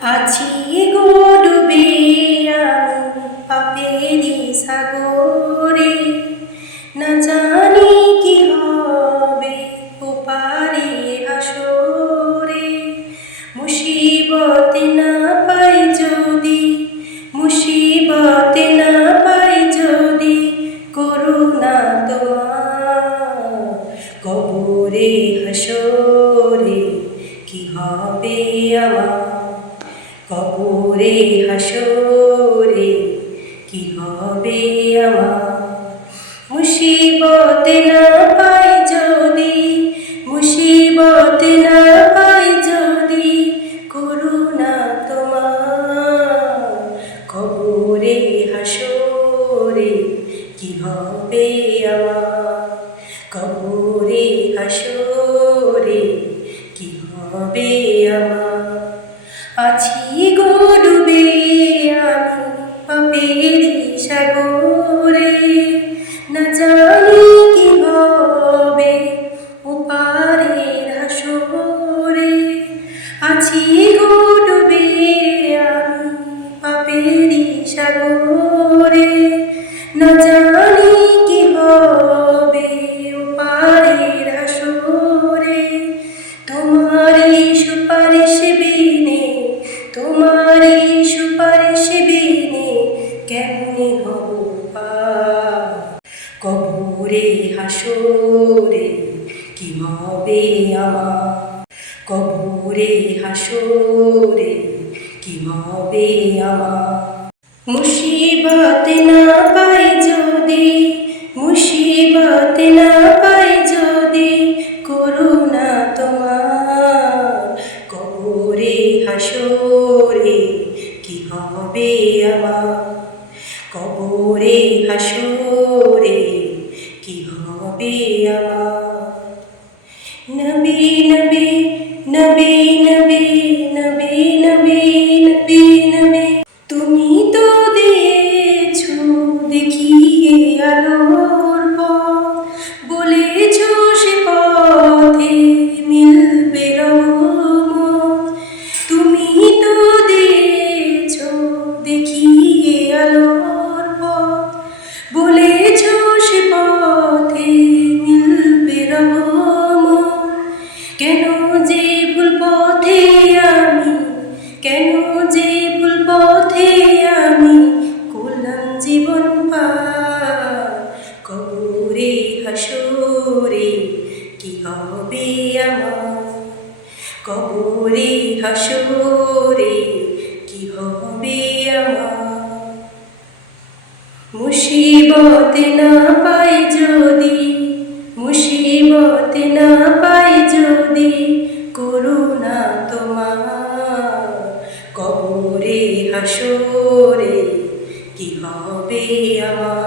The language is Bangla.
আছি গো ডুবে আমি পাপেরি সাগরে, না জানি কি হবে ওপারে হাসরে। মুসিবতে না পাই যদি, মুসিবতে না পাই যদি, করুণা তোমার কবরে হাসরে কি হবে আমার। কবরে হাসরে কি হবে আমার। মুসিবতে না পাই যদি, মুসিবতে না পাই যদি, করুণা তোমার কবরে হাসরে কি হবে আমার। কবরে হাসরে কি হবে আমার। আছি গো ডুবে আমি পাপেরি সাগরে, না জানি কি হবে ওপারের হাসরে। আছি গো ডুবে আমি পাপেরি সাগরে, না জানি কি হবে ওপারের হাসরে। তোমারই সুপারিশ বিনে, তোমারই সুপারিশ বিনে কেমনে হব পার। কবরে হাসরে কি হবে আমার। কবরে হাসরে কি হবে আমার। মুসিবত না পাই যদি, মুসিবত না পাই যদি, করুণা তোমার কবরে হাসরে কি হবে আমার। কবরে হাসরে কি হবে আমার। নবী নবী নবী নবী নবী নবী নবী নবী, তুমি তো দিয়েছো দেখিয়ে আলোর পথ, বলেছো সে পথে মিলবে রহমত। তুমি তো দিয়েছো দেখিয়ে আলোর পথ, বলেছো সে পথে মিলবে রহমত। কেন যে ভুল পথে আমি, কেন যে ভুল পথে আমি করলাম জীবন পার। কবরে হাসরে কি হবে আমার। কবরে হাসরে কি হবে আমার। মুসিবতে না পাই যদি, মুসিবতে না পাই যদি, করুণা তোমার কবরে হাসরে কি হবে আমার।